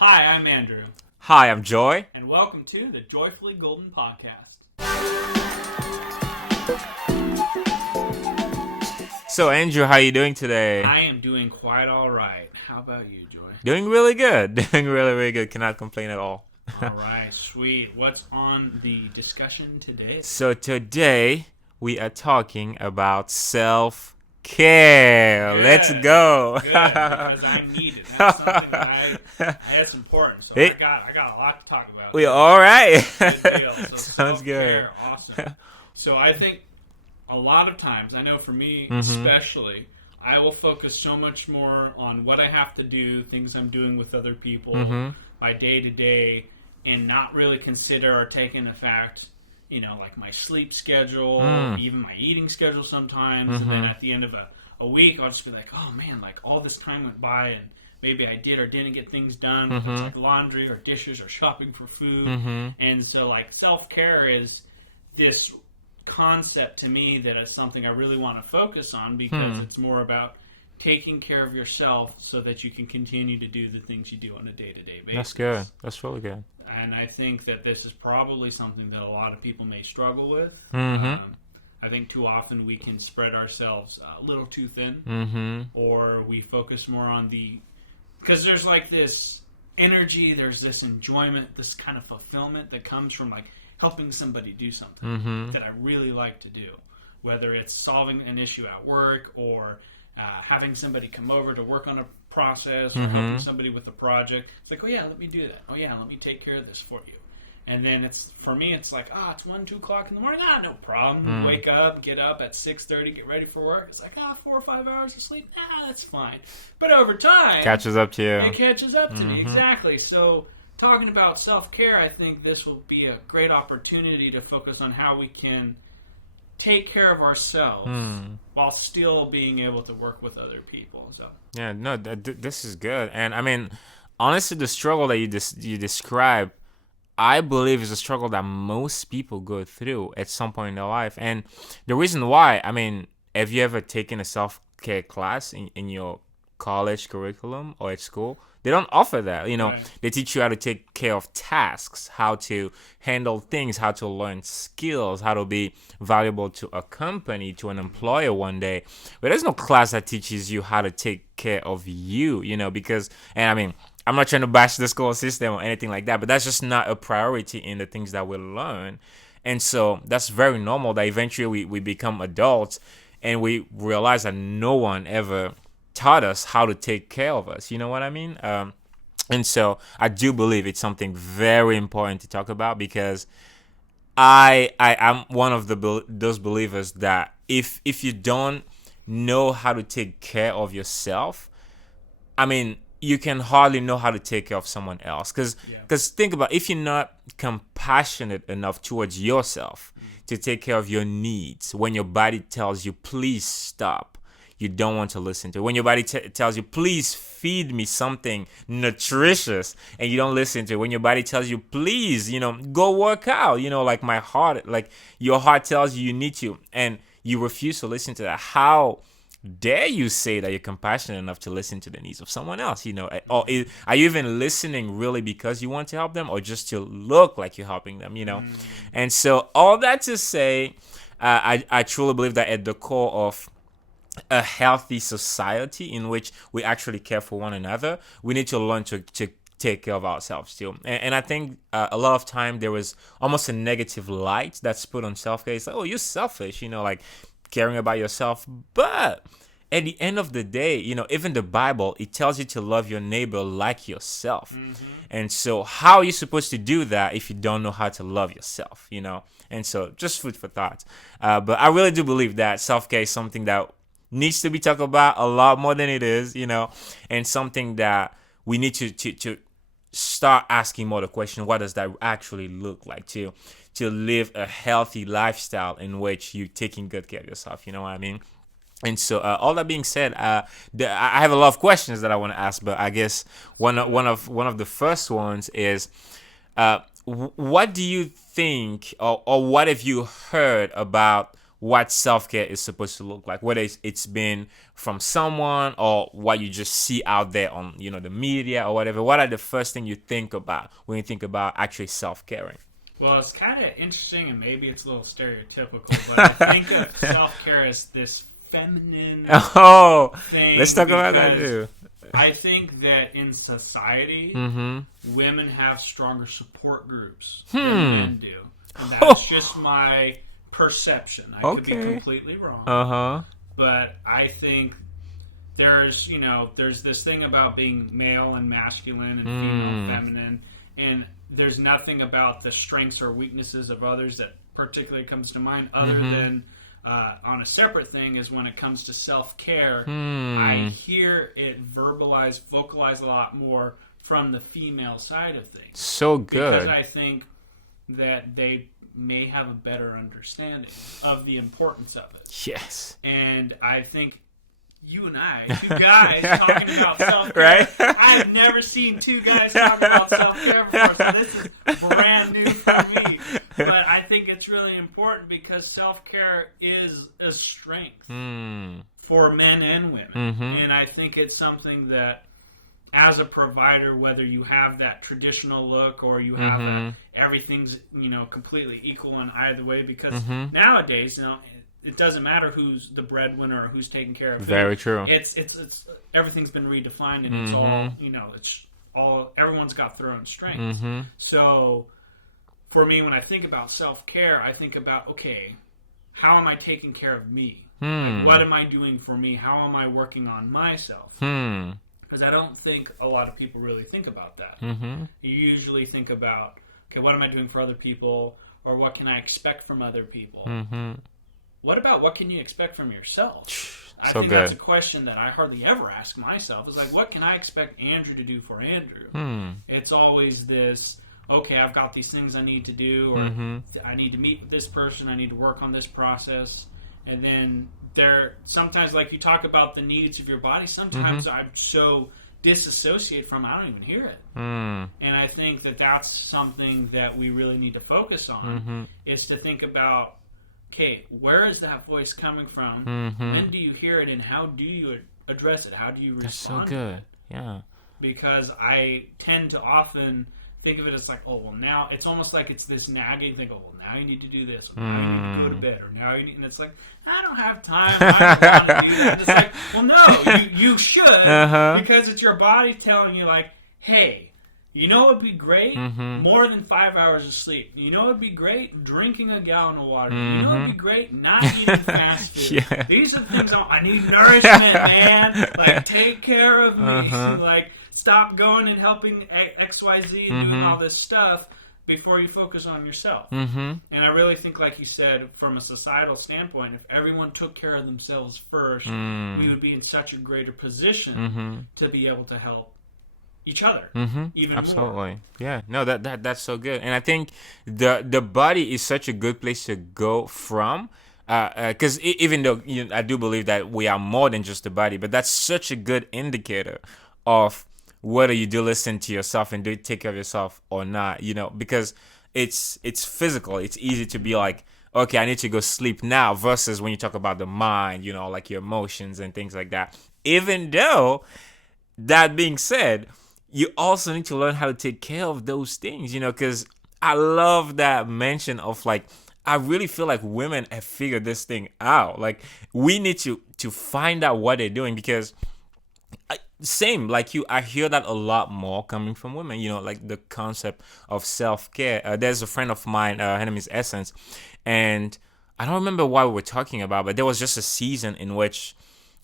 Hi, I'm Andrew, Hi, I'm Joy. and welcome to the Joyfully Golden Podcast. So, Andrew, how are you doing today? I am doing quite all right. How about you, Joy? Doing really good. Doing really, really good. Cannot complain at all. All right, sweet. What's on the discussion today? So, today we are talking about self-care. Let's Good, go. good, because I need it. That's something that's important. So Hey, I got a lot to talk about we today. all right. Good deal. So Sounds good. self-care, awesome. So I think a lot of times, I know for me Mhm. especially, I will focus so much more on what I have to do, things I'm doing with other people, Mhm. my day to day, and not really consider or take into fact, like my sleep schedule, Mm. even my eating schedule sometimes. And then Mhm. at the end of a week, I'll just be like, oh man, like all this time went by and maybe I did or didn't get things done, whether it's Mhm. like laundry or dishes or shopping for food. Mhm. And so, like, self care is this concept to me that is something I really want to focus on because Hmm. it's more about taking care of yourself so that you can continue to do the things you do on a day to day That's good. basis. That's really good. And I think that this is probably something that a lot of people may struggle with. Mhm. I think too often we can spread ourselves a little too thin, Mhm. or we focus more on because there's like this energy, there's this enjoyment, this kind of fulfillment that comes from like helping somebody do something Mhm. that I really like to do, whether it's solving an issue at work or having somebody come over to work on a process or helping Mhm. somebody with a project. It's like, oh yeah, let me do that. Oh yeah, let me take care of this for you. And then it's for me, it's like, it's 1, 2 o'clock in the morning. No problem. Mm. Wake up, get up at 6:30, get ready for work. It's like 4 or 5 hours of sleep. That's fine. But over time, Catches up to it you. catches up to me. Mhm. Exactly. So talking about self care, I think this will be a great opportunity to focus on how we can take care of ourselves Hmm. while still being able to work with other people. So Yeah, no, this is good. And I mean, honestly, the struggle that you describe, I believe is a struggle that most people go through at some point in their life. And the reason why, I mean, have you ever taken a self-care class in your college curriculum or at school? They don't offer that. right. They teach you how to take care of tasks, how to handle things, how to learn skills, how to be valuable to a company, to an employer one day. But there's no class that teaches you how to take care of you, because, and I mean, I'm not trying to bash the school system or anything like that, but that's just not a priority in the things that we learn. And so that's very normal that eventually we become adults and we realize that no one ever taught us how to take care of us. You know what I mean? And so I do believe it's something very important to talk about because I am one of those believers that if you don't know how to take care of yourself, I mean, you can hardly know how to take care of someone else. Because Yeah. think about if you're not compassionate enough towards yourself to take care of your needs, when your body tells you, please stop, you don't want to listen to it. When your body tells you, please feed me something nutritious, and you don't listen to it. When your body tells you, please, go work out, like your heart tells you need to, and you refuse to listen to that. How dare you say that you're compassionate enough to listen to the needs of someone else? Or are you even listening really because you want to help them or just to look like you're helping them? And so all that to say, I truly believe that at the core of a healthy society in which we actually care for one another, we need to learn to take care of ourselves too. And I think a lot of time there was almost a negative light that's put on self-care. It's like, oh, you're selfish, like caring about yourself. But at the end of the day, even the Bible, it tells you to love your neighbor like yourself. And so how are you supposed to do that if you don't know how to love yourself? And so just food for thought. But I really do believe that self-care is something that needs to be talked about a lot more than it is, and something that we need to start asking more the question, what does that actually look like to live a healthy lifestyle in which you're taking good care of yourself, you know what I mean? And so, all that being said, I have a lot of questions that I want to ask, but I guess one of the first ones is, what do you think, or what have you heard about what self-care is supposed to look like, whether it's been from someone or what you just see out there on, the media or whatever. What are the first thing you think about when you think about actually self-caring? Well, it's kind of interesting, and maybe it's a little stereotypical, but I think of self-care as this feminine thing. Let's talk about that too. I think that in society, women have stronger support groups than men do. And that's just my perception. I could be completely wrong. But I think there's this thing about being male and masculine and female and feminine, and there's nothing about the strengths or weaknesses of others that particularly comes to mind other than on a separate thing is when it comes to self-care, I hear it vocalized a lot more from the female side of things. So good. Because I think that they may have a better understanding of the importance of it. Yes. And I think you and I, two guys talking about self-care. Right? I've never seen two guys talk about self-care before, so this is brand new for me. But I think it's really important because self-care is a strength for men and women. And I think it's something that, as a provider, whether you have that traditional look or you have that everything's completely equal in either way, because nowadays it doesn't matter who's the breadwinner or who's taking care of it. Very true. It's everything's been redefined, and it's all it's all, everyone's got their own strengths. So for me, when I think about self-care, I think about, okay, how am I taking care of me? Like, what am I doing for me? How am I working on myself? Because I don't think a lot of people really think about that. You usually think about, okay, what am I doing for other people? Or what can I expect from other people? What about what can you expect from yourself? I think that's a question that I hardly ever ask myself. It's like, what can I expect Andrew to do for Andrew? It's always this, okay, I've got these things I need to do, or I need to meet with this person, I need to work on this process. And then sometimes, like you talk about the needs of your body, sometimes I'm so disassociated from it, I don't even hear it. And I think that that's something that we really need to focus on, is to think about, okay, where is that voice coming from? When do you hear it, and how do you address it? How do you respond? That's so good. Yeah. Because I tend to often think of it as like, oh, well, now it's almost like it's this nagging thing. Oh, well, now you need to do this. Or now you need to go to bed. Or now you need, and it's like, I don't have time. I don't want to do that. And it's like, well, no, you should, because it's your body telling you, like, hey, you know what would be great? More than 5 hours of sleep. You know what would be great? Drinking a gallon of water. You know what would be great? Not eating fast food. These are the things I need nourishment, man. Like, take care of me. Like, stop going and helping XYZ and doing all this stuff before you focus on yourself. And I really think, like you said, from a societal standpoint, if everyone took care of themselves first, we would be in such a greater position to be able to help each other even Absolutely. more. Yeah. No, that's so good. And I think the body is such a good place to go from, because even though I do believe that we are more than just the body, but that's such a good indicator of whether you do listen to yourself and do take care of yourself or not, because it's physical. It's easy to be like, okay, I need to go sleep now, versus when you talk about the mind, like your emotions and things like that. Even though, that being said, you also need to learn how to take care of those things, because I love that mention of, like, I really feel like women have figured this thing out. Like, we need to find out what they're doing, because same like you, I hear that a lot more coming from women, like the concept of self-care. There's a friend of mine, her name is Essence, and I don't remember what we were talking about, but there was just a season in which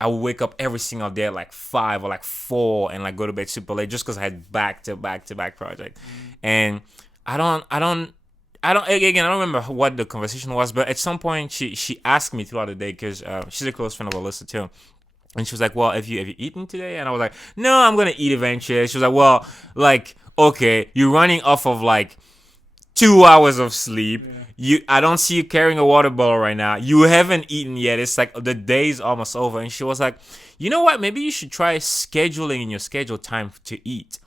I would wake up every single day at like 5 or like 4 and like go to bed super late just because I had back-to-back project. And I don't remember what the conversation was, but at some point she asked me throughout the day, because she's a close friend of Alyssa too. And she was like, well, have you eaten today? And I was like, no, I'm going to eat eventually. She was like, well, like, okay, you're running off of like 2 hours of sleep. Yeah. I don't see you carrying a water bottle right now. You haven't eaten yet. It's like the day's almost over. And she was like, you know what? Maybe you should try scheduling in your schedule time to eat.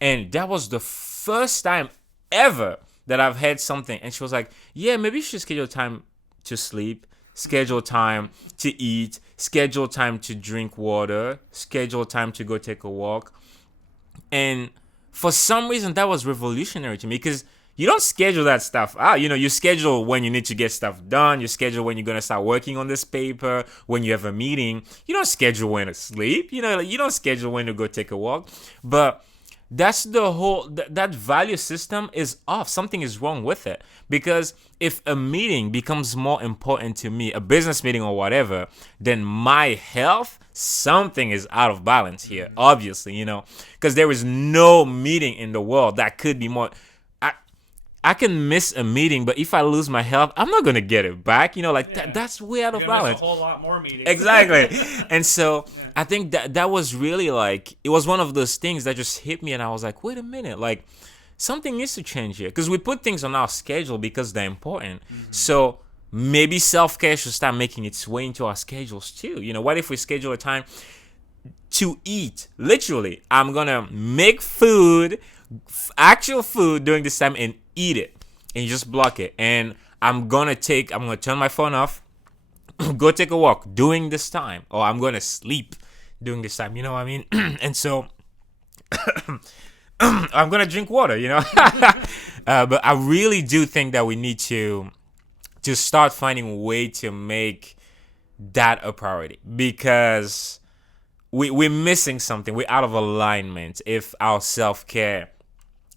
And that was the first time ever that I've had something. And she was like, yeah, maybe you should schedule time to sleep, schedule time to eat, schedule time to drink water, schedule time to go take a walk. And for some reason, that was revolutionary to me because you don't schedule that stuff out. You schedule when you need to get stuff done. You schedule when you're going to start working on this paper, when you have a meeting. You don't schedule when to sleep. You don't schedule when to go take a walk. But that's the whole, that value system is off. Something is wrong with it. Because if a meeting becomes more important to me, a business meeting or whatever, then my health, something is out of balance here, obviously, because there is no meeting in the world that could be more. I can miss a meeting, but if I lose my health, I'm not gonna get it back. That's way out of balance. Miss a whole lot more meetings. Exactly. And so I think that was really it was one of those things that just hit me, and I was like, wait a minute, something needs to change here, because we put things on our schedule because they're important. So maybe self-care should start making its way into our schedules too. What if we schedule a time to eat? Literally, I'm gonna make food, actual food during this time, and eat it, and you just block it. And I'm gonna turn my phone off, go take a walk during this time, or I'm gonna sleep during this time. You know what I mean? And so I'm gonna drink water. But I really do think that we need to start finding a way to make that a priority, because we're missing something. We're out of alignment if our self-care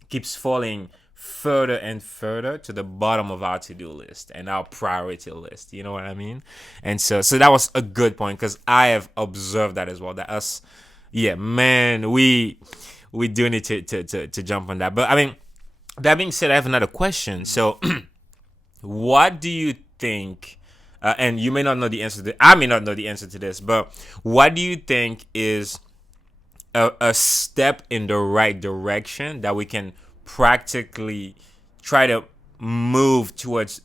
keeps falling further and further to the bottom of our to-do list and our priority list. You know what I mean? And so that was a good point, because I have observed that as well. That we do need to jump on that. But I mean, that being said, I have another question. So what do you think, and you may not know the answer to this, I may not know the answer to this, but what do you think is a step in the right direction that we can practically try to move towards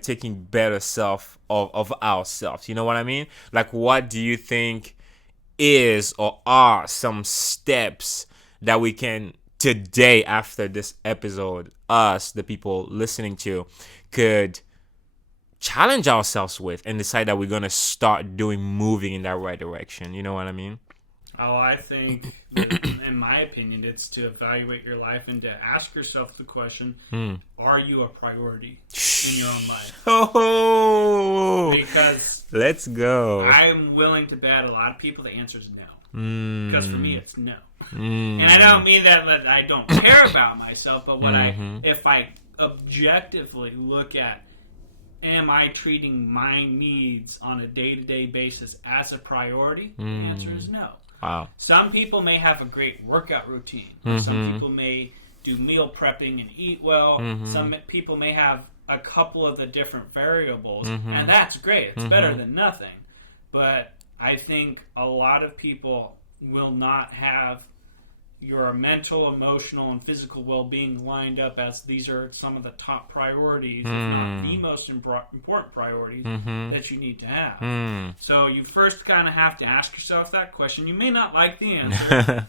taking better self of ourselves? You know what I mean? What do you think is or are some steps that we can today, after this episode, us, the people listening to, could challenge ourselves with and decide that we're going to start moving in that right direction? You know what I mean? Oh, I think, that, in my opinion, it's to evaluate your life and to ask yourself the question, are you a priority in your own life? Oh, because let's go. I'm willing to bet a lot of people the answer is no. Because for me, it's no. And I don't mean that I don't care about myself, but if I objectively look at, am I treating my needs on a day-to-day basis as a priority? The answer is no. Wow. Some people may have a great workout routine. Some people may do meal prepping and eat well. Some people may have a couple of the different variables, and that's great. It's better than nothing. But I think a lot of people will not have your mental, emotional, and physical well-being lined up as these are some of the top priorities, if not the most important priorities that you need to have. So you first kind of have to ask yourself that question. You may not like the answer,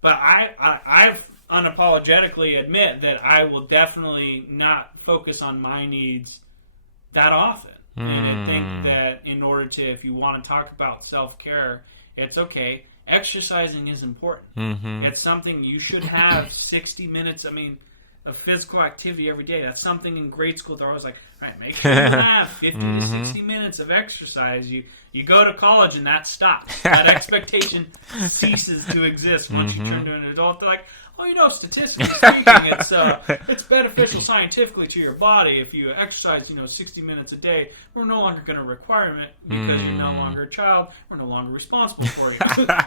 but I've unapologetically admit that I will definitely not focus on my needs that often. And I think that in order to, if you want to talk about self-care, it's okay. Exercising is important. It's something you should have 60 minutes, of physical activity every day. That's something in grade school they're always like, all right, make sure you have 50 to 60 minutes of exercise. You go to college and that stops. That expectation ceases to exist once you turn to an adult. They're like, statistically speaking, it's beneficial scientifically to your body if you exercise, 60 minutes a day. We're no longer going to require it because you're no longer a child. We're no longer responsible for you.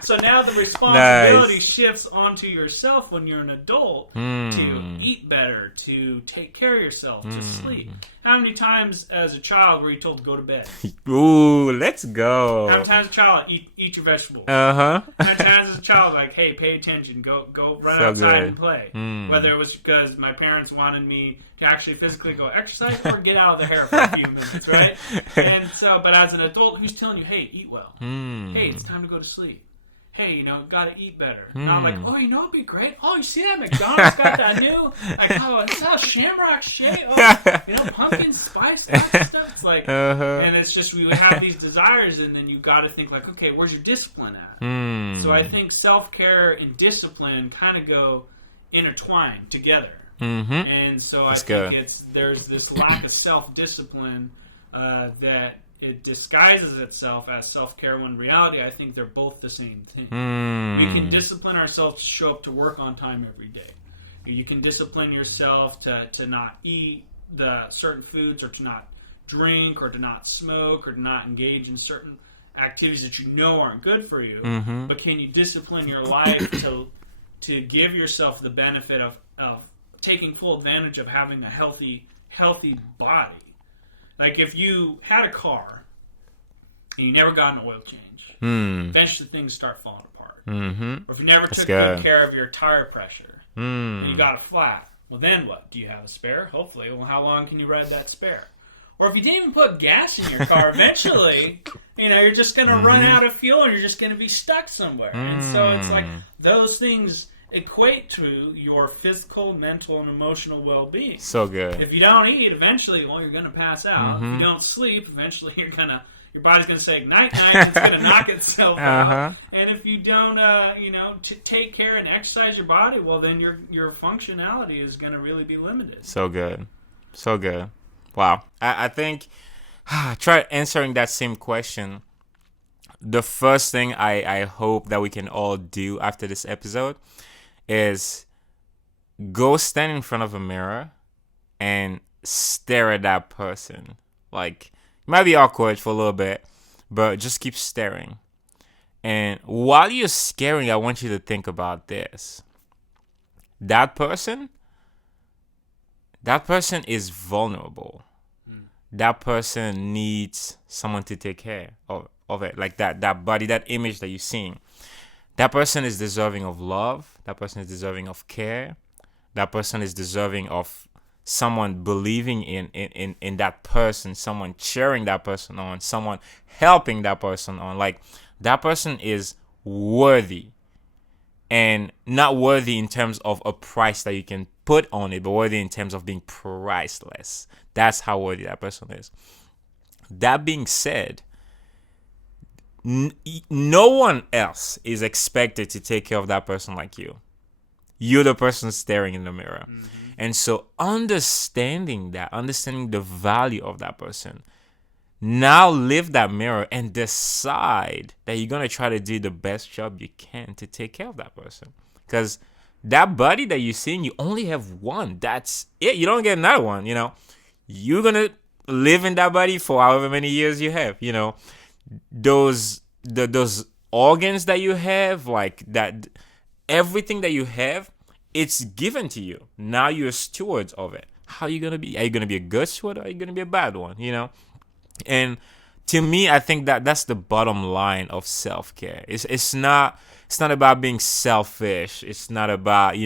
So now the responsibility shifts onto yourself when you're an adult to eat better, to take care of yourself, to sleep. How many times as a child were you told to go to bed? Ooh, let's go. How many times as a child, eat your vegetables? How many times as a child, hey, pay attention, go run outside and play. Whether it was because my parents wanted me to actually physically go exercise or get out of the hair for a few minutes, right? And so, but as an adult, who's telling you, hey, eat well. Hey, it's time to go to sleep. hey, gotta eat better. Not like, oh, it'd be great. Oh, you see that McDonald's got that new, like, oh, it's that Shamrock Shake. Oh, pumpkin spice kind of stuff. It's like, and it's just we have these desires, and then you got to think like, okay, where's your discipline at? So I think self-care and discipline kind of go intertwined together. And so I think there's this lack of self-discipline that it disguises itself as self-care when in reality I think they're both the same thing. We can discipline ourselves to show up to work on time every day. You can discipline yourself to not eat the certain foods, or to not drink, or to not smoke, or to not engage in certain activities that you know aren't good for you. But can you discipline your life to give yourself the benefit of taking full advantage of having a healthy body? Like if you had a car and you never got an oil change, eventually things start falling apart. Or if you never took good care of your tire pressure and you got a flat, well then what? Do you have a spare? Hopefully. Well, how long can you ride that spare? Or if you didn't even put gas in your car, eventually, you're just going to run out of fuel and you're just going to be stuck somewhere. And so it's like those things equate to your physical, mental, and emotional well-being. So good. If you don't eat, eventually, you're going to pass out. If you don't sleep, eventually your body's going to say night-night, and it's going to knock itself out. And if you don't, take care and exercise your body, well, then your functionality is going to really be limited. So good. So good. Wow. I think, try answering that same question. The first thing I hope that we can all do after this episode is go stand in front of a mirror and stare at that person. Like, it might be awkward for a little bit, but just keep staring. And while you're staring, I want you to think about this. That person is vulnerable. That person needs someone to take care of it. Like that body, that image that you're seeing. That person is deserving of love. That person is deserving of care. That person is deserving of someone believing in that person, someone cheering that person on, someone helping that person on. Like, that person is worthy. And not worthy in terms of a price that you can put on it, but worthy in terms of being priceless. That's how worthy that person is. That being said, no one else is expected to take care of that person like you. You're the person staring in the mirror. And so understanding the value of that person, now live that mirror and decide that you're going to try to do the best job you can to take care of that person. Because that body that you're seeing, you only have one. That's it. You don't get another one, You're going to live in that body for however many years you have, Those organs that you have, like that, everything that you have, it's given to you. Now you're stewards of it. How are you going to be? Are you going to be a good steward, or are you going to be a bad one, And to me, I think that's the bottom line of self-care. It's not about being selfish. It's not about,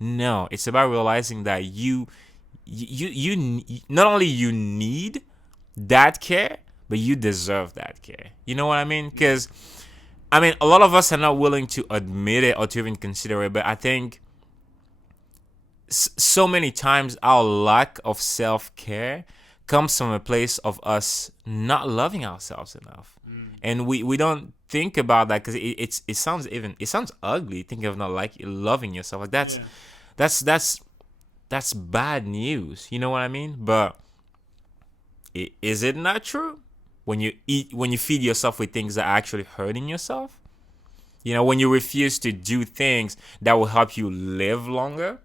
no, it's about realizing that you not only you need that care, but you deserve that care. You know what I mean? Because, a lot of us are not willing to admit it or to even consider it, but I think so many times our lack of self-care comes from a place of us not loving ourselves enough. And we don't think about that because it sounds ugly thinking of not loving yourself. Like that's bad news. You know what I mean? But is it not true? When you feed yourself with things that are actually hurting yourself, when you refuse to do things that will help you live longer,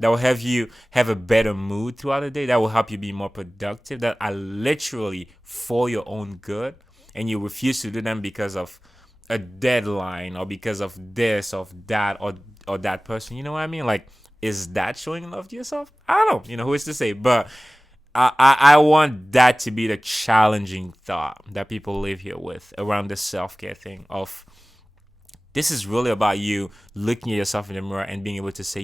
that will have you have a better mood throughout the day, that will help you be more productive, that are literally for your own good, and you refuse to do them because of a deadline or because of this, or that, or that person. You know what I mean? Like, is that showing love to yourself? I don't know. Who is to say? But I want that to be the challenging thought that people live here with around the self-care thing of, this is really about you looking at yourself in the mirror and being able to say,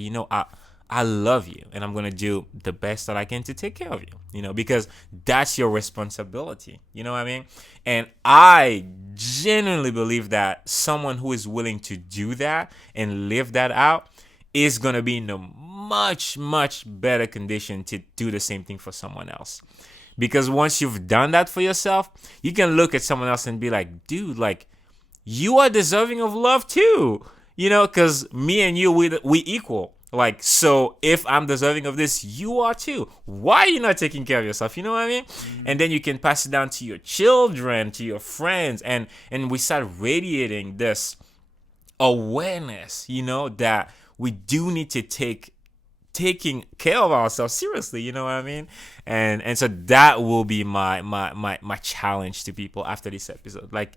I love you and I'm going to do the best that I can to take care of you, because that's your responsibility. You know what I mean? And I genuinely believe that someone who is willing to do that and live that out is going to be in a much, much better condition to do the same thing for someone else. Because once you've done that for yourself, you can look at someone else and be like, dude, like, you are deserving of love too. Because me and you, we equal. Like, so if I'm deserving of this, you are too. Why are you not taking care of yourself? You know what I mean? Mm-hmm. And then you can pass it down to your children, to your friends, and we start radiating this awareness, that we do need to taking care of ourselves seriously. You know what I mean? And so that will be my challenge to people after this episode. Like,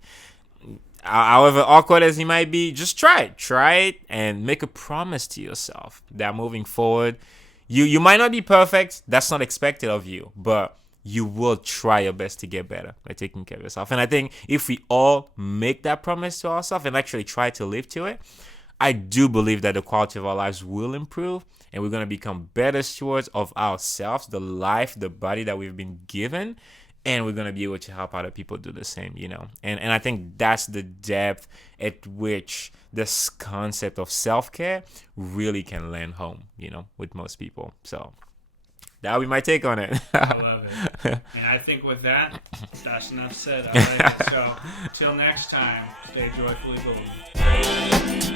however awkward as it might be, just try it and make a promise to yourself that moving forward, you might not be perfect. That's not expected of you, but you will try your best to get better by taking care of yourself. And I think if we all make that promise to ourselves and actually try to live to it, I do believe that the quality of our lives will improve and we're going to become better stewards of ourselves, the life, the body that we've been given. And we're going to be able to help other people do the same, And I think that's the depth at which this concept of self-care really can land home, with most people. So that would be my take on it. I love it. And I think with that, that's enough said. I like it. So, till next time, stay joyfully believing.